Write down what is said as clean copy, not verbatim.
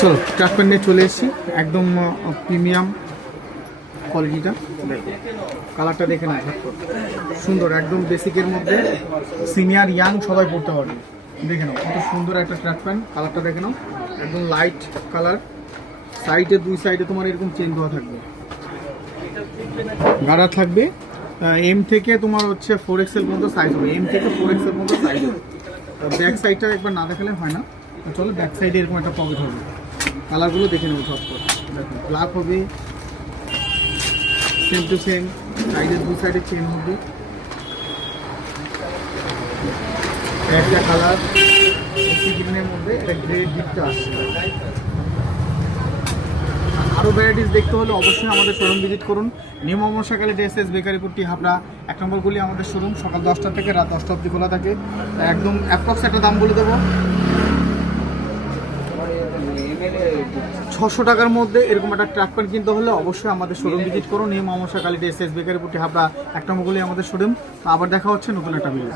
চলো truck pant নিয়ে চলে এসেছি, একদম প্রিমিয়াম কোয়ালিটিটা। কালারটা দেখে না, সুন্দর, একদম বেসিকের মধ্যে সিনিয়র ইয়াং সবাই পড়তে পারবে। দেখে নাও কত সুন্দর একটা ট্রাক প্যান্ট, কালারটা দেখে নাও, একদম লাইট কালার। সাইডে দুই সাইডে তোমার এরকম চেন দেওয়া থাকবে, গাড়া থাকবে। এম থেকে তোমার হচ্ছে 4XL পর্যন্ত সাইজ হবে, এম থেকে 4XL পর্যন্ত সাইজ হবে। ব্যাক সাইডটা একবার না দেখালে হয় না, চলো ব্যাক সাইডে এরকম একটা পকেট হবে। কালারগুলো দেখে নেবো সব করে। দেখো ব্ল্যাক হবে, সেম টু সেম, সাইডের দুই সাইডে চেন হবে। একটা কালার গ্রিনের মধ্যে একটা গ্রে ডিপটা আসছে। আরও ভ্যারাইটিস দেখতে হলে অবশ্যই আমাদের শোরুম ভিজিট করুন। নিউ মোহাম্মদ শাহ আলী ড্রেসেস বেকারিপুর টি হাবড়া 1 নম্বর গলি আমাদের শোরুম। সকাল 10টা থেকে রাত 10টা অবধি খোলা থাকে। একদম অ্যাপ্রক্স একটা দাম বলে দেবো, 600 টাকার মধ্যে এরকম একটা ট্রাক প্যান্ট কিনতে হলে অবশ্যই আমাদের শোরুম ভিজিট করুন। নিউ মোহাম্মদ শাহ আলী ড্রেসেস বেকারিপুর টি হাবড়া 1 নম্বর গলি আমাদের শোরুম। আবার দেখা হচ্ছে নতুন একটা ভিডিও।